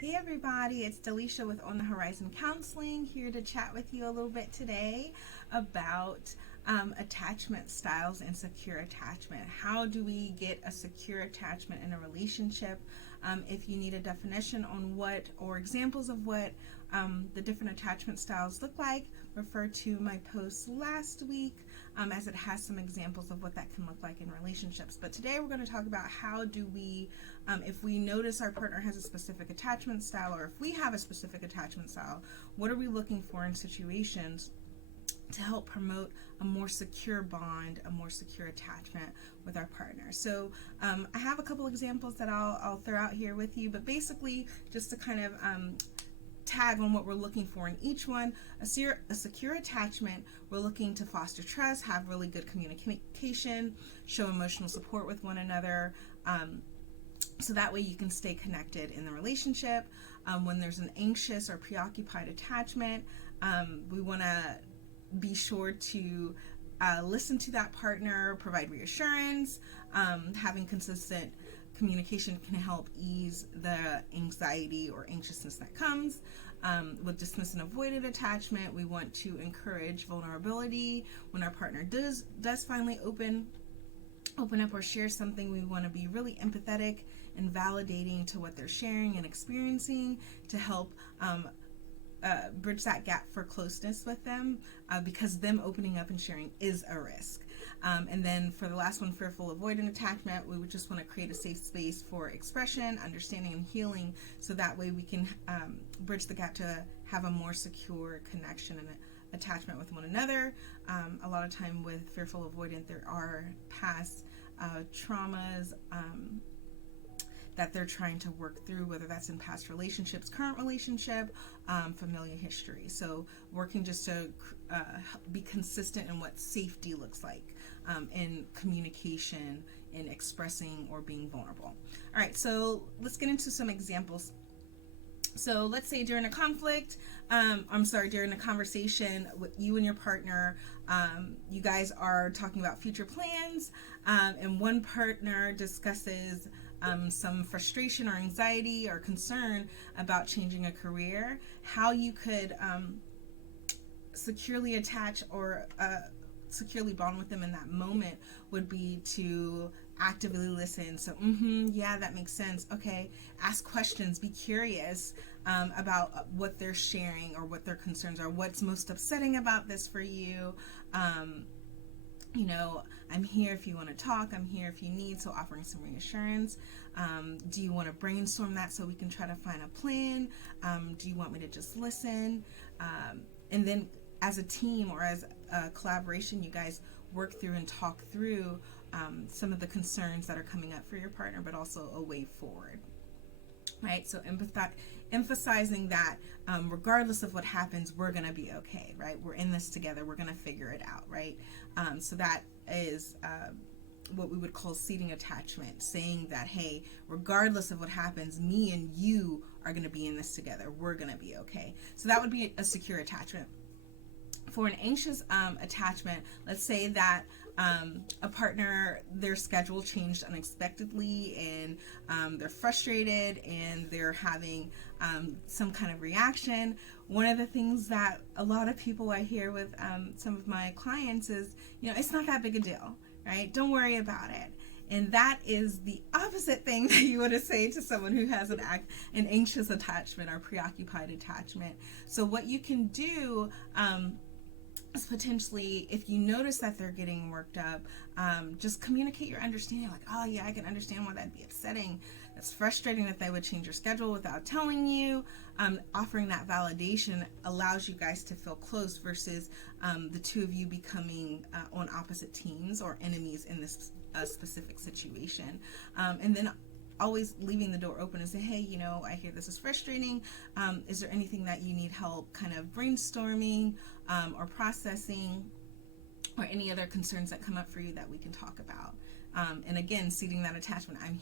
Hey everybody, it's Delisha with On the Horizon Counseling, here to chat with you a little bit today about attachment styles and secure attachment. How do we get a secure attachment in a relationship? If you need a definition on what or examples of what the different attachment styles look like, refer to my post last week as it has some examples of what that can look like in relationships. But today we're going to talk about how do we, if we notice our partner has a specific attachment style, or if we have a specific attachment style, what are we looking for in situations to help promote a more secure bond, a more secure attachment with our partner. So I have a couple examples that I'll throw out here with you, but basically just to kind of tag on what we're looking for in each one. A secure attachment, we're looking to foster trust, have really good communication, show emotional support with one another, so that way you can stay connected in the relationship. When there's an anxious or preoccupied attachment, we want to be sure to listen to that partner, provide reassurance. Having consistent communication can help ease the anxiety or anxiousness that comes. With dismissive-avoidant attachment, we want to encourage vulnerability. When our partner does finally open up or share something, we want to be really empathetic and validating to what they're sharing and experiencing to help bridge that gap for closeness with them, because them opening up and sharing is a risk. And then for the last one, fearful-avoidant attachment, we would just want to create a safe space for expression, understanding, and healing, so that way we can bridge the gap to have a more secure connection and attachment with one another. A lot of time with fearful-avoidant, there are past traumas that they're trying to work through, whether that's in past relationships, current relationship, familial history. So working just to be consistent in what safety looks like in communication, in expressing or being vulnerable. All right, so let's get into some examples. So let's say during a conflict, during a conversation with you and your partner, you guys are talking about future plans, and one partner discusses some frustration or anxiety or concern about changing a career. How you could securely attach or securely bond with them in that moment would be to actively listen. So, yeah, that makes sense. Okay, ask questions, be curious about what they're sharing or what their concerns are. What's most upsetting about this for you? I'm here if you want to talk. I'm here if you need. So offering some reassurance. Do you want to brainstorm that so we can try to find a plan? Do you want me to just listen? And then as a team or as a collaboration, you guys work through and talk through some of the concerns that are coming up for your partner, but also a way forward. Right? So emphasizing that regardless of what happens, we're going to be okay, right? We're in this together. We're going to figure it out, right? So that is what we would call seeding attachment, saying that, hey, regardless of what happens, me and you are going to be in this together. We're going to be okay. So that would be a secure attachment. For an anxious attachment, let's say that a partner, their schedule changed unexpectedly, and they're frustrated and they're having some kind of reaction. One of the things that a lot of people I hear with some of my clients is, it's not that big a deal, right? Don't worry about it. And that is the opposite thing that you want to say to someone who has an anxious attachment or preoccupied attachment. So what you can do is potentially, if you notice that they're getting worked up, just communicate your understanding, like, oh yeah, I can understand why that'd be upsetting. It's frustrating that they would change your schedule without telling you. Offering that validation allows you guys to feel close versus the two of you becoming on opposite teams or enemies in this specific situation. And then always leaving the door open and say, hey, I hear this is frustrating. Is there anything that you need help kind of brainstorming or processing, or any other concerns that come up for you that we can talk about? And again, seeding that attachment. I'm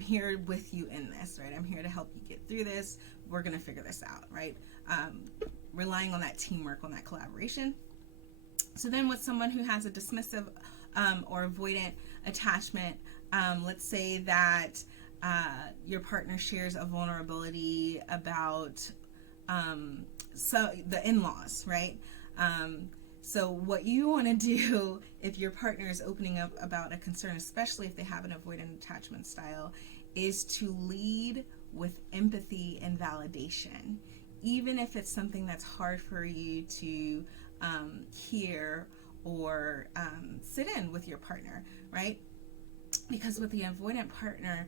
here with you in this, right? I'm here to help you get through this. We're going to figure this out, right? Relying on that teamwork, on that collaboration. So then with someone who has a dismissive or avoidant attachment, let's say that your partner shares a vulnerability about so the in-laws, right? So what you want to do if your partner is opening up about a concern, especially if they have an avoidant attachment style, is to lead with empathy and validation, even if it's something that's hard for you to hear or sit in with your partner, right? Because with the avoidant partner,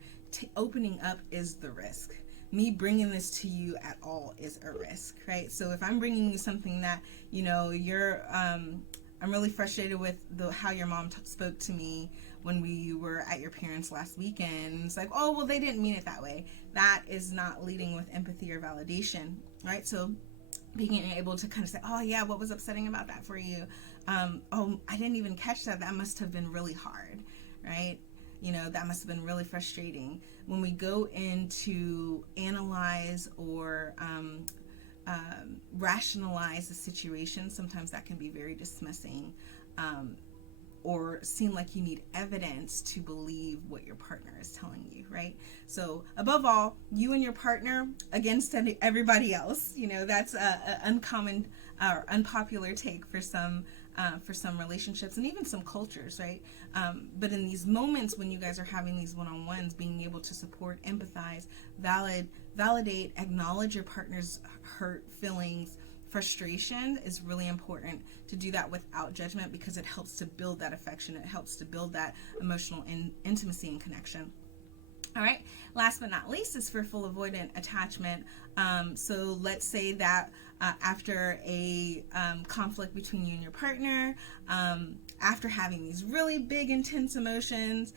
opening up is the risk. Me bringing this to you at all is a risk, right? So if I'm bringing you something that, you're, I'm really frustrated with how your mom spoke to me when we were at your parents' last weekend. It's like, oh, well, they didn't mean it that way. That is not leading with empathy or validation, right? So being able to kind of say, oh, yeah, what was upsetting about that for you? Oh, I didn't even catch that. That must have been really hard, right? That must have been really frustrating. When we go into analyze or rationalize the situation, sometimes that can be very dismissing, or seem like you need evidence to believe what your partner is telling you, right? So above all, you and your partner against everybody else. That's an uncommon or unpopular take for some relationships and even some cultures, right? But in these moments when you guys are having these one-on-ones, being able to support, empathize, validate, acknowledge your partner's hurt, feelings, frustration is really important to do that without judgment, because it helps to build that affection. It helps to build that emotional intimacy and connection. All right, last but not least is fearful-avoidant attachment. So let's say that after a conflict between you and your partner, after having these really big, intense emotions,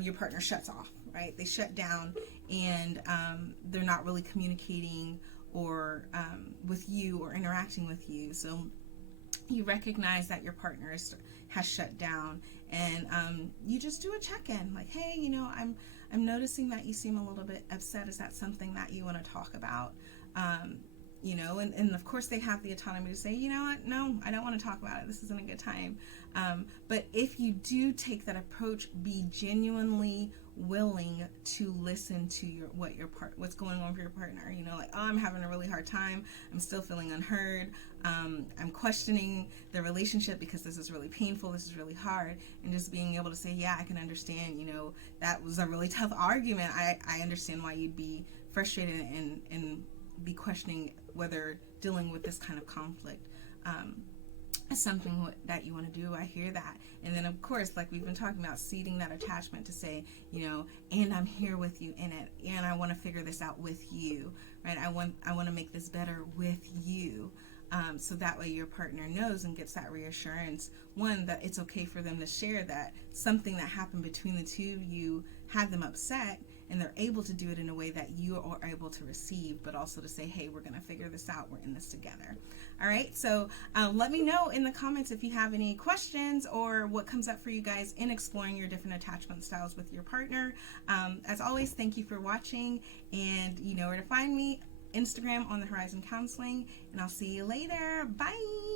your partner shuts off, right? They shut down, and they're not really communicating or with you or interacting with you. So you recognize that your partner has shut down, and you just do a check-in, like, hey, I'm noticing that you seem a little bit upset. Is that something that you want to talk about? And of course they have the autonomy to say, you know what, no, I don't want to talk about it. This isn't a good time. But if you do take that approach, be genuinely willing to listen to what's going on for your partner. Like, oh, I'm having a really hard time. I'm still feeling unheard. I'm questioning the relationship because this is really painful. This is really hard. And just being able to say, yeah, I can understand, that was a really tough argument. I understand why you'd be frustrated and be questioning whether dealing with this kind of conflict is something that you want to do. I hear that. And then of course, like we've been talking about, seeding that attachment to say, and I'm here with you in it, and I want to figure this out with you, right? I want to make this better with you. So that way your partner knows and gets that reassurance, one, that it's okay for them to share that something that happened between the two of you had them upset, and they're able to do it in a way that you are able to receive, but also to say, hey, we're going to figure this out. We're in this together. All right. So let me know in the comments if you have any questions or what comes up for you guys in exploring your different attachment styles with your partner. As always, thank you for watching, and you know where to find me. Instagram, On the Horizon Counseling, and I'll see you later. Bye.